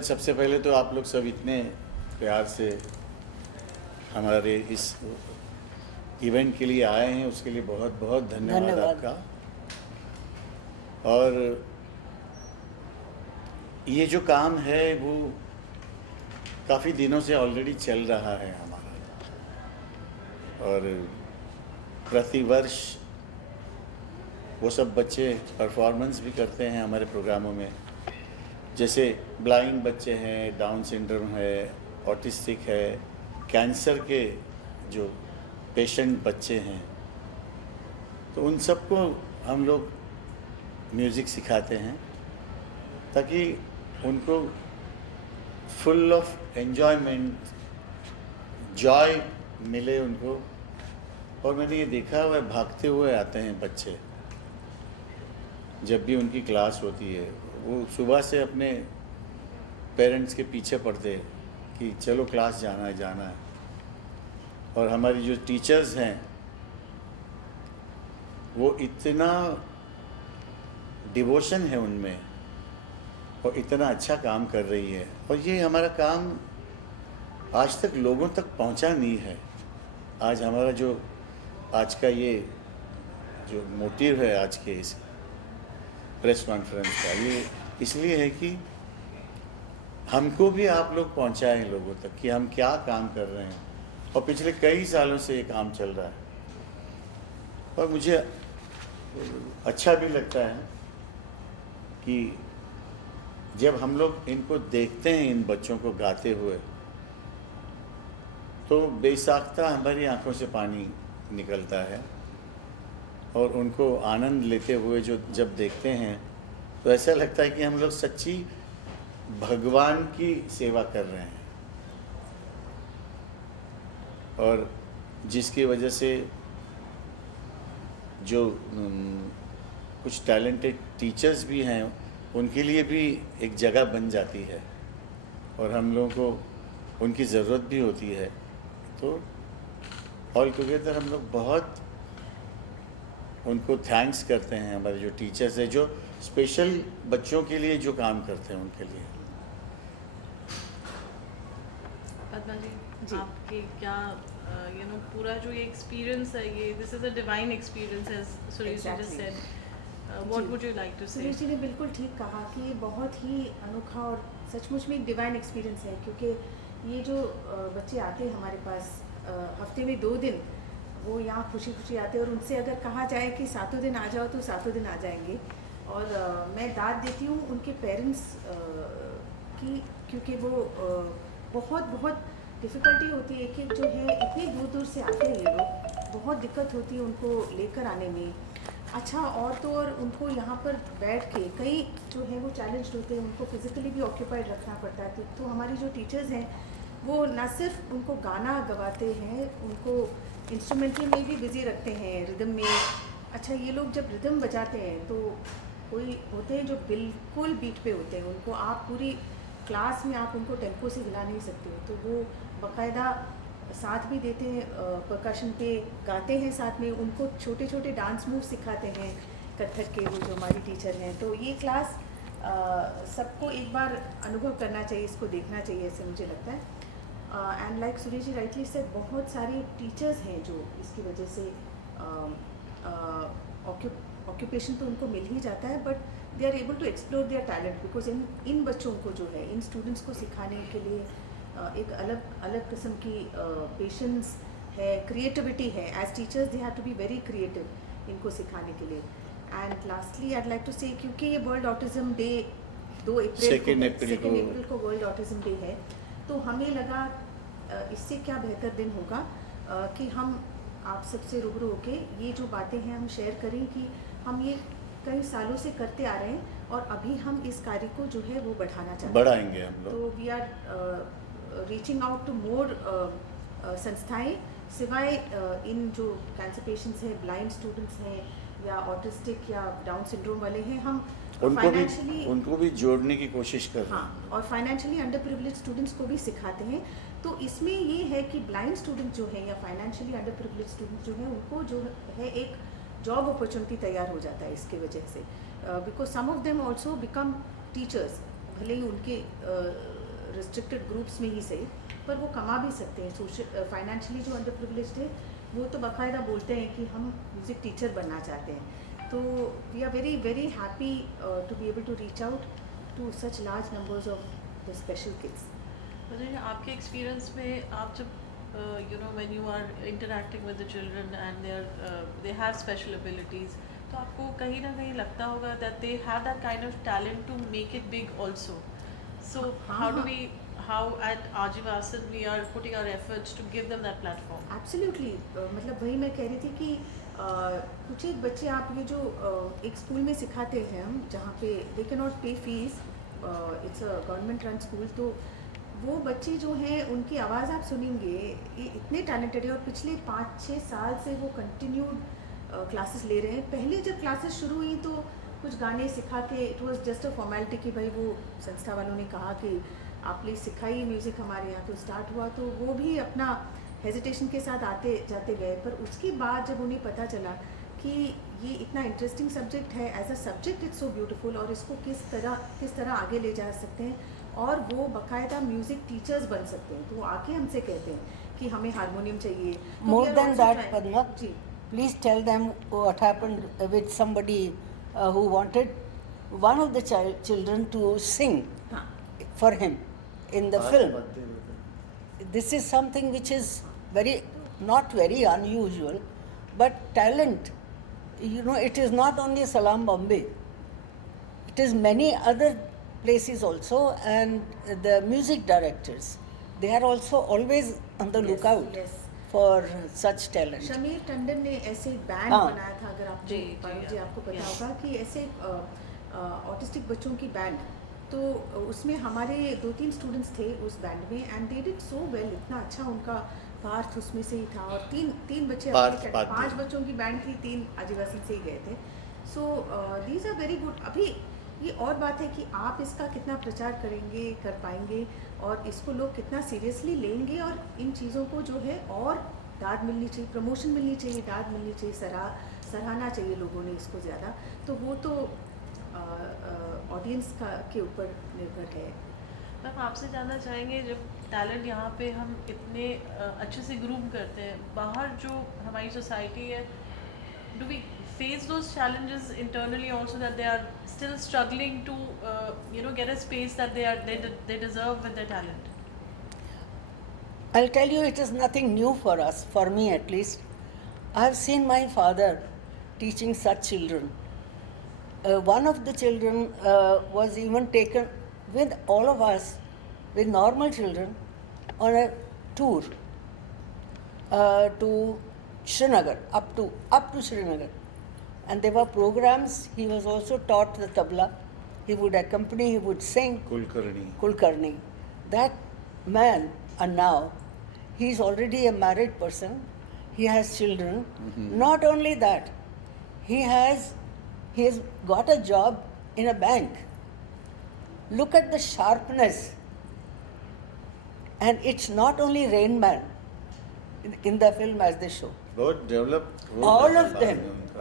पंकज, सबसे पहले तो आप लोग सब इतने प्यार से हमारे इस इवेंट के लिए आए हैं, उसके लिए बहुत बहुत धन्यवाद आपका। और ये जो काम है वो काफ़ी दिनों से ऑलरेडी चल रहा है हमारा, और प्रतिवर्ष वो सब बच्चे परफॉर्मेंस भी करते हैं हमारे प्रोग्रामों में। जैसे ब्लाइंड बच्चे हैं, डाउन सिंड्रोम है, ऑटिस्टिक है, कैंसर के जो पेशेंट बच्चे हैं, तो उन सबको हम लोग म्यूज़िक सिखाते हैं ताकि उनको फुल ऑफ एन्जॉयमेंट, जॉय मिले उनको। और मैंने ये देखा हुआ है, भागते हुए आते हैं बच्चे जब भी उनकी क्लास होती है। वो सुबह से अपने पेरेंट्स के पीछे पड़ते कि चलो क्लास जाना है जाना है। और हमारी जो टीचर्स हैं वो इतना डिवोशन है उनमें और इतना अच्छा काम कर रही है। और ये हमारा काम आज तक लोगों तक पहुंचा नहीं है। आज हमारा जो आज का ये जो मोटिव है आज के इस प्रेस कॉन्फ्रेंस का, ये इसलिए है कि हमको भी आप लोग पहुंचाएं लोगों तक कि हम क्या काम कर रहे हैं। और पिछले कई सालों से ये काम चल रहा है और मुझे अच्छा भी लगता है कि जब हम लोग इनको देखते हैं, इन बच्चों को गाते हुए, तो बेसाख्ता हमारी आंखों से पानी निकलता है। और उनको आनंद लेते हुए जो जब देखते हैं तो ऐसा लगता है कि हम लोग सच्ची भगवान की सेवा कर रहे हैं। और जिसकी वजह से जो कुछ टैलेंटेड टीचर्स भी हैं, उनके लिए भी एक जगह बन जाती है और हम लोगों को उनकी ज़रूरत भी होती है। तो ऑल टुगेदर हम लोग बहुत उनको थैंक्स करते हैं, हमारे जो टीचर्स हैं जो स्पेशल बच्चों के लिए जो काम करते हैं उनके लिए। पद्मा जी, आपके क्या पूरा जो ये एक्सपीरियंस है, ये this is a divine experience as Suresh ji just said, what would you like to say? Suresh जी ने बिल्कुल ठीक कहा कि ये बहुत ही अनोखा और सचमुच में एक डिवाइन एक्सपीरियंस है। क्योंकि ये जो बच्चे आते हैं हमारे पास हफ्ते में 2 दिन, वो यहाँ खुशी खुशी आते हैं। और उनसे अगर कहा जाए कि 7 दिन आ जाओ तो 7 दिन आ जाएंगे। और मैं दाद देती हूँ उनके पेरेंट्स की, क्योंकि वो बहुत बहुत डिफ़िकल्टी होती है कि जो है इतने दूर दूर से आते हैं ये लोग, बहुत दिक्कत होती है उनको लेकर आने में। अच्छा, और तो और उनको यहाँ पर बैठ के कई जो है वो चैलेंज होते हैं, उनको फिज़िकली भी ऑक्यूपाइड रखना पड़ता है। तो हमारी जो टीचर्स हैं वो न सिर्फ उनको गाना गवाते हैं, उनको इंस्ट्रूमेंटल में भी बिज़ी रखते हैं, रिदम में। अच्छा, ये लोग जब रिदम बजाते हैं तो कोई होते हैं जो बिल्कुल बीट पे होते हैं, उनको आप पूरी क्लास में आप उनको टेम्पो से हिला नहीं सकते। तो वो बाकायदा साथ भी देते हैं, परकशन पे गाते हैं साथ में, उनको छोटे छोटे डांस मूव सिखाते हैं कथक के, वो जो हमारी टीचर हैं। तो ये क्लास सबको एक बार अनुभव करना चाहिए, इसको देखना चाहिए, ऐसे मुझे लगता है। And like Suresh ji rightly say, बहुत सारे टीचर्स हैं जो इसकी वजह से ऑक्यूपेशन तो उनको मिल ही जाता है, but they are able to explore their talent. Because इन बच्चों को जो है, इन स्टूडेंट्स को सिखाने के लिए एक अलग अलग किस्म की पेशेंस है, क्रिएटिविटी है। As teachers they have to be very creative इनको सिखाने के लिए। And lastly I like to say, क्योंकि ये वर्ल्ड ऑटिज्म डे 2 अप्रैल को वर्ल्ड ऑटिज्म डे है, तो हमें लगा इससे क्या बेहतर दिन होगा कि हम आप सबसे रूबरू होके ये जो बातें हैं हम शेयर करें कि हम ये कई सालों से करते आ रहे हैं और अभी हम इस कार्य को जो है वो बढ़ाएंगे हम लोग। तो we are reaching out to more संस्थाएं, सिवाय इन जो कैंसर पेशेंट्स हैं, ब्लाइंड स्टूडेंट्स हैं या ऑटिस्टिक या डाउन सिंड्रोम वाले हैं, हम उनको भी जोड़ने की कोशिश कर रहे हैं। हाँ, और फाइनेंशियली अंडर प्रिविलेज स्टूडेंट्स को भी सिखाते हैं। तो इसमें ये है कि ब्लाइंड स्टूडेंट जो है या फाइनेंशियली अंडर प्रिविलेज स्टूडेंट जो है, उनको जो है एक जॉब अपॉर्चुनिटी तैयार हो जाता है इसके वजह से। Because some of them also become teachers, भले ही उनके रिस्ट्रिक्टेड ग्रुप्स में ही सही, पर वो कमा भी सकते हैं। सोशल फाइनेंशियली जो अंडर प्रिविलेज्ड है वो तो बाकायदा बोलते हैं कि हम म्यूज़िक टीचर बनना चाहते हैं। तो we are very very happy to be able to reach out to such large numbers of the special kids. मुझे आपके एक्सपीरियंस में आप जब when you are interacting with the children and they have special abilities, तो आपको कहीं ना कहीं लगता होगा that they have that kind of talent to make it big also. So how at Ajivasan we are putting our efforts to give them that platform. Absolutely, मतलब वही मैं कह रही थी कि कुछ एक बच्चे आप ये जो एक स्कूल में सिखाते हैं हम, जहाँ पे दे कैन नॉट पे fees, it's a government run school, तो वो बच्चे जो हैं उनकी आवाज़ आप सुनेंगे, ये इतने टैलेंटेड है और पिछले 5-6 साल से वो कंटिन्यूड क्लासेस ले रहे हैं। पहले जब क्लासेस शुरू हुई तो कुछ गाने सिखा के it was just a formality कि भाई वो संस्था वालों ने कहा कि आप प्लीज़ सिखाइए म्यूज़िक हमारे यहाँ, तो स्टार्ट हुआ। तो वो भी अपना हेजिटेशन के साथ आते जाते गए, पर उसके बाद जब उन्हें पता चला कि ये इतना इंटरेस्टिंग सब्जेक्ट है, as a subject it's so beautiful, और इसको किस तरह आगे ले जा सकते हैं और वो बाकायदा म्यूज़िक टीचर्स बन सकते हैं। तो वो आके हमसे कहते हैं कि हमें हारमोनियम चाहिए। More than that, Padma, ji, please tell them what happened with somebody who wanted one of the children to sing हाँ, for him in the आज film. बातें बताएं। This is something which is not very unusual, but talent, it is not only Salam Bombay, it is many other places also, and the music directors, they are also always on the Yes, lookout yes. for such talent. Shamir Tandon ने ऐसे band हाँ। बनाया था, अगर आपको जी, पारुल जी आपको पता yes. होगा कि ऐसे ऑटिस्टिक बच्चों की बैंड, तो उसमें हमारे 2-3 स्टूडेंट्स थे उस बैंड में, and they did so well, इतना अच्छा उनका पार्थ उसमें से ही था, और तीन बच्चे पार्थ, 5 बच्चों की बैंड थी, 3 आदिवासी से ही गए थे। So these are very good. अभी ये और बात है कि आप इसका कितना प्रचार करेंगे, कर पाएंगे, और इसको लोग कितना सीरियसली लेंगे, और इन चीज़ों को जो है और दाद मिलनी चाहिए, प्रमोशन मिलनी चाहिए, दाद मिलनी चाहिए, सराहना चाहिए लोगों ने इसको ज़्यादा। तो वो तो ऑडियंस के ऊपर निर्भर है। मैम आपसे जानना चाहेंगे, जब टैलेंट यहाँ पे हम इतने अच्छे से ग्रूम करते हैं, बाहर जो हमारी सोसाइटी है, do we face those challenges internally also, that they are still struggling to get a space that they deserve with their talent? I'll tell you, it is nothing new for us, for me at least. I have seen my father teaching such children. One of the children was even taken with all of us, with normal children, on a tour to Srinagar, up to Srinagar. And there were programs. He was also taught the tabla. He would accompany, he would sing Kulkarni. That man, and now he is already a married person. He has children. Mm-hmm. Not only that, he has got a job in a bank. Look at the sharpness. And it's not only Rain Man in the film as they show. बहुत develop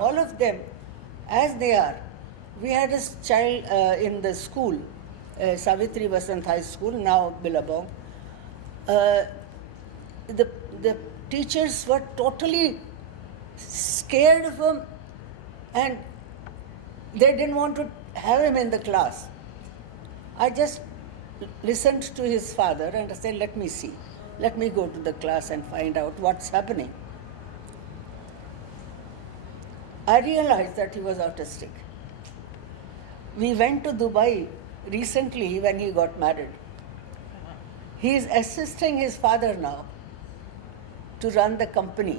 All of them, as they are. We had a child in the school, Savitri Vasant High School, now Billabong. The teachers were totally scared of him, and they didn't want to have him in the class. I just listened to his father and I said, let me see. Let me go to the class and find out what's happening. I realized that he was autistic. We went to Dubai recently when he got married. He is assisting his father now to run the company.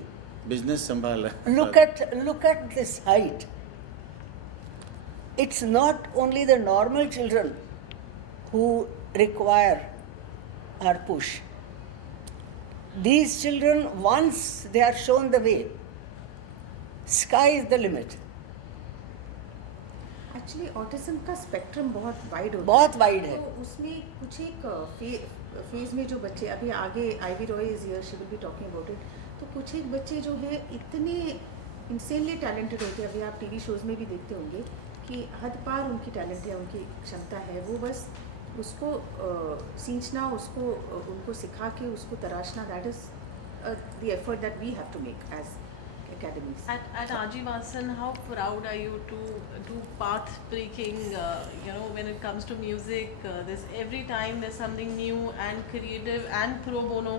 Business संभाला। Look at this height. It's not only the normal children who require our push. These children, once they are shown the way, sky is the limit. Actually autism का spectrum बहुत wide होता है, बहुत wide है। तो उसमें कुछ एक फेज में जो बच्चे, अभी आगे Ivy Roy is here, she will be talking about it, तो कुछ एक बच्चे जो है इतने इंसेनली टैलेंटेड होते हैं, अभी आप टीवी शोज़ में भी देखते होंगे कि हद पार उनकी टैलेंट है, उनकी क्षमता है, वो बस उसको सींचना, उसको उनको सिखा के उसको तराशना, that is the effort that we have to make as academies. At Ajivasan, how proud are you to do path breaking? When it comes to music, there's every time there's something new and creative and pro bono.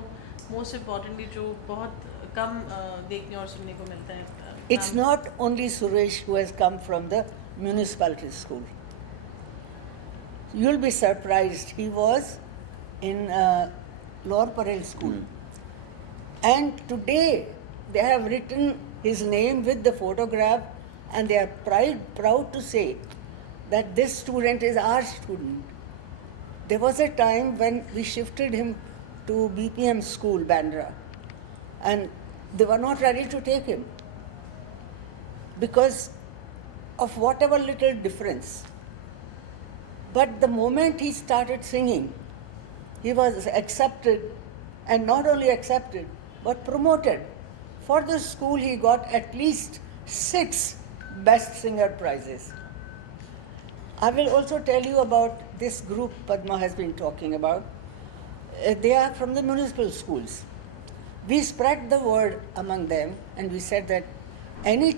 Most importantly, जो बहुत कम देखने और सुनने को मिलता है. It's not only Suresh who has come from the municipality school. You'll be surprised. He was in Lower Parel school. And today they have written his name with the photograph, and they are proud to say that this student is our student. There was a time when we shifted him to BPM school, Bandra, and they were not ready to take him because of whatever little difference. But the moment he started singing, he was accepted, and not only accepted, but promoted. For the school, he got at least 6 Best Singer prizes. I will also tell you about this group Padma has been talking about. They are from the municipal schools. We spread the word among them, and we said that any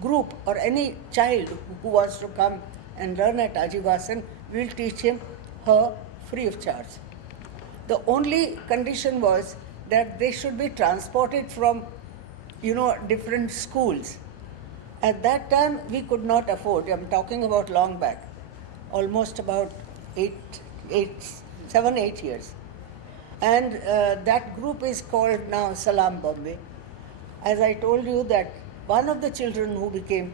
group or any child who wants to come and learn at Ajivasan, we will teach her free of charge. The only condition was that they should be transported from, different schools. At that time, we could not afford. I'm talking about long back, almost about 7, 8 years. And that group is called now Salam Bombay. As I told you that one of the children who became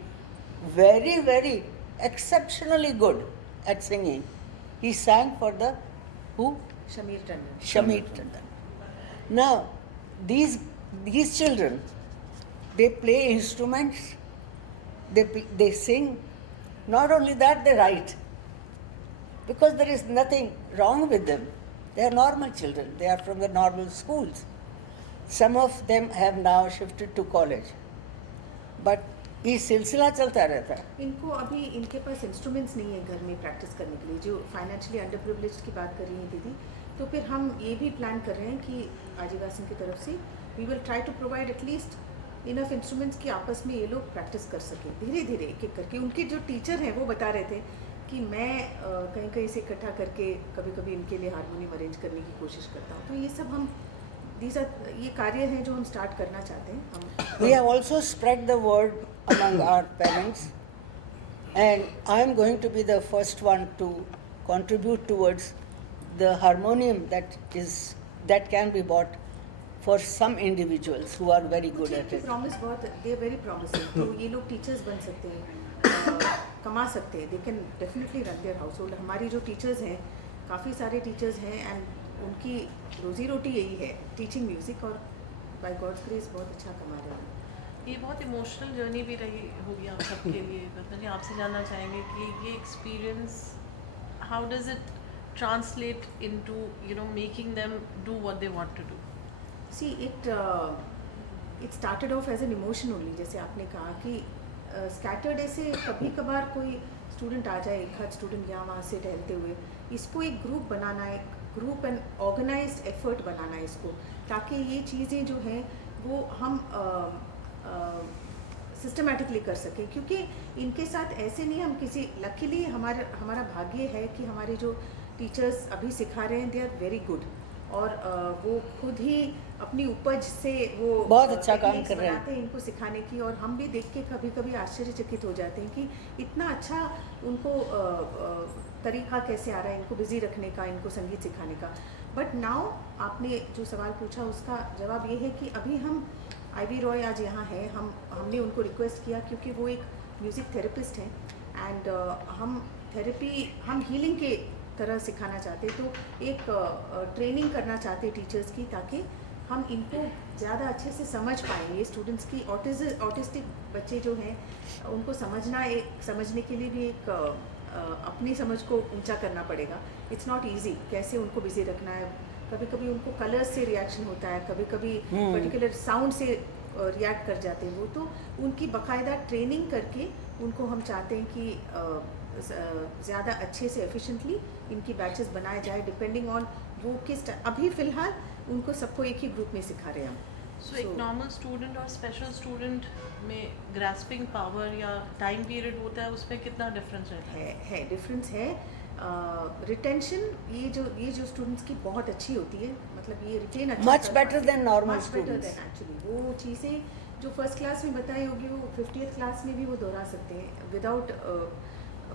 very, very exceptionally good at singing, he sang for the who? Shamir Tandon. Shamir Tandon. Now, these children, they play instruments, they sing. Not only that, they write. Because there is nothing wrong with them. They are normal children. They are from the normal schools. Some of them have now shifted to college. But ये सिलसिला चलता रहता है. इनको अभी इनके पास instruments नहीं है घर में प्रैक्टिस करने के लिए, जो फाइनेंशियली अंडर प्रिविलेज्ड की बात कर रही हैं दीदी. तो फिर हम ये भी प्लान कर रहे हैं कि आजीवासन की तरफ से we will try to provide at least enough instruments कि आपस में ये लोग प्रैक्टिस कर सकें धीरे धीरे एक एक करके. उनके जो टीचर हैं वो बता रहे थे कि मैं कहीं कहीं से इकट्ठा करके कभी कभी इनके लिए हारमोनियम अरेंज करने की कोशिश करता हूँ. तो ये सब हम ये कार्य हैं जो हम स्टार्ट करना चाहते हैं. हम We have also spread the word among our parents, and I am going to be the first one to contribute towards the harmonium that can be bought for some individuals who are very good at it. Promise बहुत, they very promising. तो ये लोग teachers बन सकते हैं, कमा सकते हैं. They can definitely run their house hold. हमारी जो टीचर्स हैं, काफ़ी सारे टीचर्स हैं, एंड उनकी रोजी रोटी यही है टीचिंग म्यूज़िक, और बाय गॉड्स ग्रेस बहुत अच्छा कमा रहे हैं. ये बहुत इमोशनल जर्नी भी रही होगी आप सबके लिए. पता नहीं, आपसे जानना चाहेंगे कि ये experience, how does it translate into making them do what they want to do? See, it started off as an emotion only. जैसे आपने कहा कि स्कैटर्ड ऐसे कभी कभार कोई स्टूडेंट आ जाए, एक आध स्टूडेंट यहाँ वहाँ से टहलते हुए, इसको एक ग्रुप बनाना है, ग्रुप एंड ऑर्गेनाइज्ड एफर्ट बनाना है इसको, ताकि ये चीज़ें जो हैं वो हम सिस्टमेटिकली कर सकें. क्योंकि इनके साथ ऐसे नहीं, हम किसी लकीली हमारा भाग्य है कि हमारे जो टीचर्स अभी सिखा रहे हैं दे आर वेरी गुड, और वो खुद ही अपनी उपज से वो बहुत अच्छा काम कर रहे हैं इनको सिखाने की. और हम भी देख के कभी कभी आश्चर्यचकित हो जाते हैं कि इतना अच्छा उनको तरीका कैसे आ रहा है इनको बिज़ी रखने का, इनको संगीत सिखाने का. बट नाउ आपने जो सवाल पूछा उसका जवाब ये है कि अभी हम आईवी रॉय आज यहाँ है, हमने उनको रिक्वेस्ट किया क्योंकि वो एक म्यूज़िक थेरेपिस्ट हैं, एंड हम हीलिंग के तरह सिखाना चाहते. तो एक ट्रेनिंग करना चाहते टीचर्स की, ताकि हम इनको ज़्यादा अच्छे से समझ पाएँ. ये स्टूडेंट्स की ऑटिस्टिक बच्चे जो हैं उनको समझने के लिए भी एक अपनी समझ को ऊंचा करना पड़ेगा. इट्स नॉट ईजी कैसे उनको बिजी रखना है. कभी कभी उनको कलर्स से रिएक्शन होता है, कभी कभी पर्टिकुलर साउंड से रिएक्ट कर जाते हैं वो. तो उनकी बाकायदा ट्रेनिंग करके उनको हम चाहते हैं कि ज़्यादा अच्छे से एफिशिएंटली इनकी बैचेस बनाए जाए डिपेंडिंग ऑन वो किस अभी फ़िलहाल उनको सबको एक ही ग्रुप में सिखा रहे हैं हम। सो एक नॉर्मल स्टूडेंट और स्पेशल स्टूडेंट में ग्रास्पिंग पावर या टाइम पीरियड होता है, उसमें कितना डिफरेंस रहता है? डिफरेंस है। रिटेंशन ये जो स्टूडेंट्स की बहुत अच्छी होती है, मतलब ये रिटेन अच्छा Much better than normal much better students. Then actually वो चीज़ें जो फर्स्ट क्लास में बताई होगी वो 50th क्लास में भी वो दोहरा सकते हैं without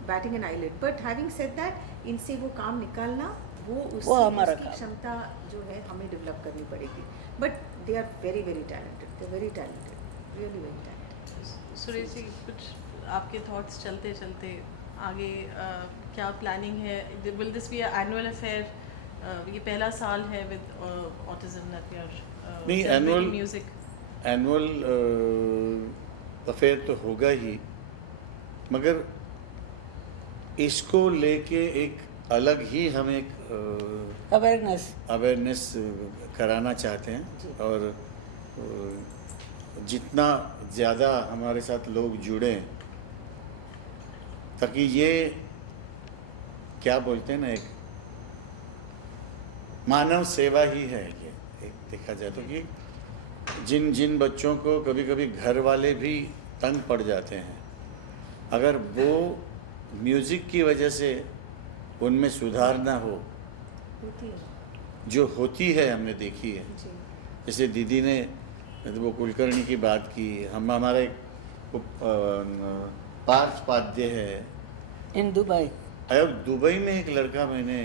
batting an eyelid. But having said that इनसे वो काम निकालना वो हमारा उसकी काम। क्षमता जो है हमें डेवलप करनी पड़ेगी। But they are very very talented, they very talented, really very talented. Suresh ji, कुछ आपके थॉट्स चलते चलते आगे क्या प्लानिंग है? Will this be annual affair? ये पहला साल है with autism that we are नहीं, annual- म्यूजिक। एनुअल अफेयर तो होगा ही, मगर इसको लेके एक अलग ही हम एक अवेयरनेस। अवेयरनेस कराना चाहते जी। हैं। और जितना ज़्यादा हमारे साथ लोग जुड़े ताकि ये क्या बोलते हैं ना, एक मानव सेवा ही है ये, एक देखा जाए तो। कि जिन जिन बच्चों को कभी कभी घर वाले भी तंग पड़ जाते हैं, अगर वो म्यूज़िक की वजह से उनमें सुधार ना हो, होती है जो होती है हमने देखी है। जी। जैसे दीदी ने वो कुलकर्णी की बात की, हमारा एक पार्थ पाध्य है इन दुबई। अब दुबई में एक लड़का, मैंने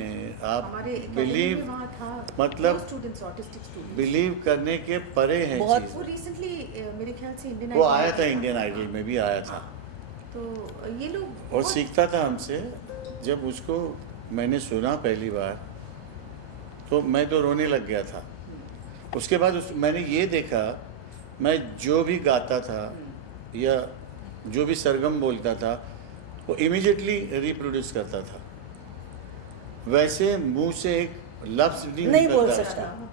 आप हमारे बिलीव वहाँ था मतलब स्टूडेंट्स, ऑटिस्टिक स्टूडेंट्स। बिलीव करने के परे है बहुत- चीज़। वो रिसेंटली मेरे ख्याल से इंडियन वो आया था, इंडियन आइडल में भी आया था तो ये लोग और बहुत- सीखता था हमसे। जब उसको मैंने सुना पहली बार तो मैं तो रोने लग गया था। उसके बाद मैंने ये देखा, मैं जो भी गाता था या जो भी सरगम बोलता था वो इमीडिएटली रिप्रोड्यूस करता था। वैसे मुंह से एक लफ्ज भी नहीं बोल निकलता सकता। था,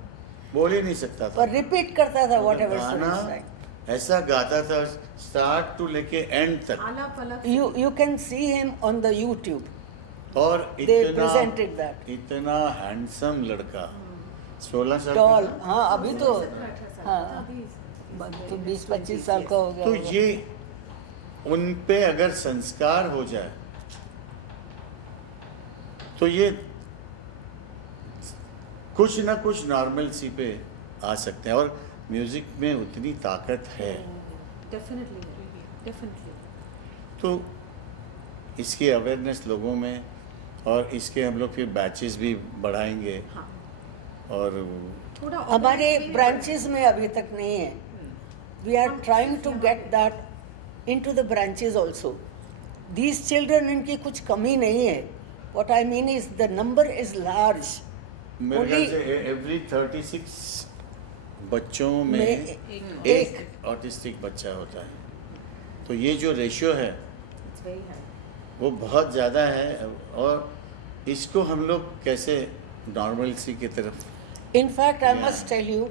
बोल ही नहीं सकता था। पर रिपीट करता था वॉट एवर गाना ऐसा गाता था स्टार्ट टू लेके एंड तक। आलाप अलग you can see him on the YouTube. और They presented that. इतना हैंडसम लड़का, 16 साल टॉल। का। हाँ अभी तो 17-18 साल हाँ का, अभी तो 20-25 साल का हो गया तो होगा। ये उन पे अगर संस्कार हो जाए तो ये कुछ ना कुछ नॉर्मल सी पे आ सकते हैं। और म्यूजिक में उतनी ताकत है, डेफिनेटली तो इसकी अवेयरनेस लोगों में, और इसके हम लोग फिर बैचेस भी बढ़ाएंगे। हाँ और थोड़ा हमारे organize भी ब्रांचेस में अभी तक नहीं है। We are trying to get that into the branches also. These children, इनकी कुछ कमी नहीं है। What I mean is the number is large. मेरे ख्याल Only- से एवरी 36 बच्चों में एक एक ऑटिस्टिक बच्चा होता है। तो ये जो रेशियो है It's very high. वो बहुत ज़्यादा है। और इसको हम लोग कैसे नॉर्मल सी की तरफ। In fact, I Yeah. must tell you,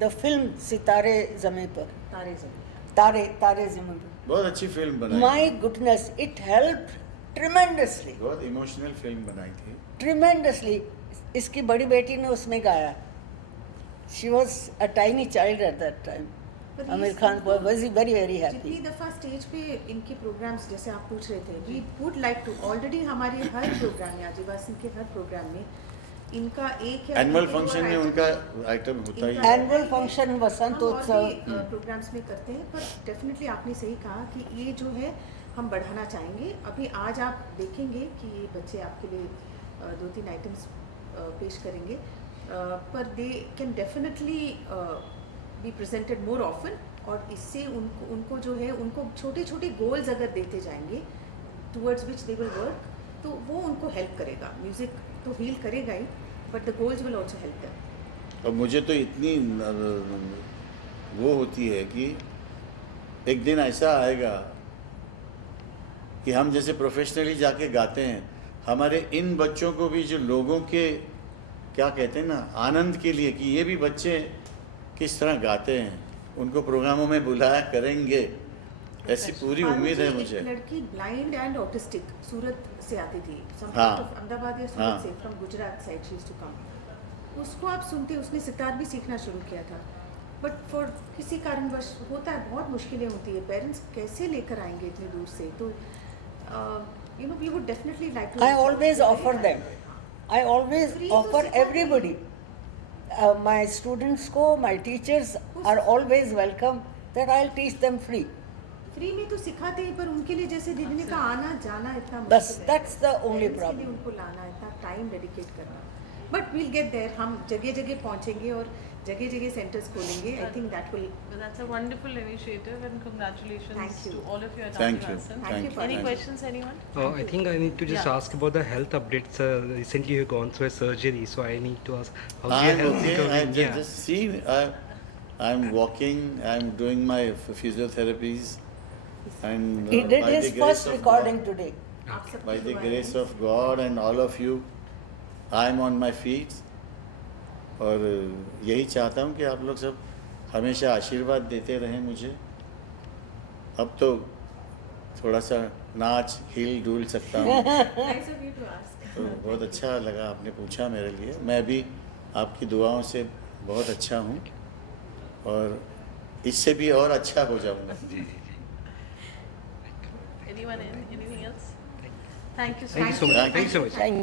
the film सितारे ज़मीं पर, तारे ज़मीन। तारे ज़मीं पर, बहुत अच्छी फिल्म बनाई my goodness, it helped tremendously, बहुत इमोशनल फिल्म बनाई थी। tremendously. इसकी बड़ी बेटी ने उसमें गाया. She was a tiny child at that time. पर आमिर ये खान सबको was very very जितनी happy. दफा स्टेज पे इनके प्रोग्राम्स जैसे आप पूछ रहे थे, we would like to already हमारे हर प्रोग्राम में, आदिवासी के हर प्रोग्राम में इनका एक है एनुअल फंक्शन में उनका आइटम होता ही है। Annual function, वसंतोत्सव। प्रोग्राम्स में करते हैं। पर डेफिनेटली आपने सही कहा कि ये जो है हम बढ़ाना चाहेंगे। अभी आज आप देखेंगे कि ये बच्चे आपके लिए 2-3 आइटम्स पेश करेंगे, पर they can definitely be presented more often. और इससे उनको जो है, उनको छोटे छोटे गोल्स अगर देते जाएंगे towards which they will work, तो वो उनको हेल्प करेगा। म्यूज़िक तो हील करेगा ही, but the goals will also help them. और मुझे तो इतनी वो होती है कि एक दिन ऐसा आएगा कि हम जैसे प्रोफेशनली जाके गाते हैं, हमारे इन बच्चों को भी जो लोगों के क्या कहते हैं ना, आनंद के लिए कि ये भी बच्चे किस तरह गाते हैं, उनको प्रोग्रामों में बुलाया करेंगे। ऐसी पूरी और उम्मीद है एक मुझे। लड़की ब्लाइंड एंड ऑटिस्टिक सूरत से आती थी, some हाँ। part of अहमदाबाद या सूरत हाँ। से, from Gujarat side she used to come. उसको आप सुनते, उसने सितार भी सीखना शुरू किया था, बट फॉर किसी कारणवश होता है, बहुत मुश्किलें होती है, पेरेंट्स कैसे लेकर आएंगे इतनी दूर से, तो you know we would definitely like to. I always offer them. I always Free to offer सिखाते हैं। everybody. My students को, my teachers are always welcome that I'll teach them free. Free में तो सिखाते हैं, पर उनके लिए जैसे दीदी ने कहा आना जाना इतना बस, मुश्किल है। that's the only Parents के लिए problem. उनको लाना, इतना टाइम डेडिकेट करना, बट वील गेट देयर, हम जगह जगह पहुंचेंगे और जगह जगह सेंटर्स खोलेंगे। I think that will. Well, that's a wonderful initiative and congratulations Thank you. to all of you at Thank Dr. you. Hassan. Thank you. Any Thank you. questions, anyone? I think I need to just Yeah. ask about the health updates. Recently, you've gone through a surgery, so I need to ask how's your I'm health okay. I recovering? just see. I'm walking. I'm doing my physiotherapies, and He did by his the grace first of recording God, today. आप सबकी by the दुआएं grace हैं। of God and all of you, I'm on my feet. और यही चाहता हूँ कि आप लोग सब हमेशा आशीर्वाद देते रहें मुझे। अब तो थोड़ा सा नाच हिल डुल सकता हूँ। Nice of you to ask. तो बहुत अच्छा लगा आपने पूछा मेरे लिए। मैं भी आपकी दुआओं से बहुत अच्छा हूँ और इससे भी और अच्छा हो जाऊँगा। Anyone? Anything else? Thank you so Thank you much. so much. Thank Thank you so much. Thank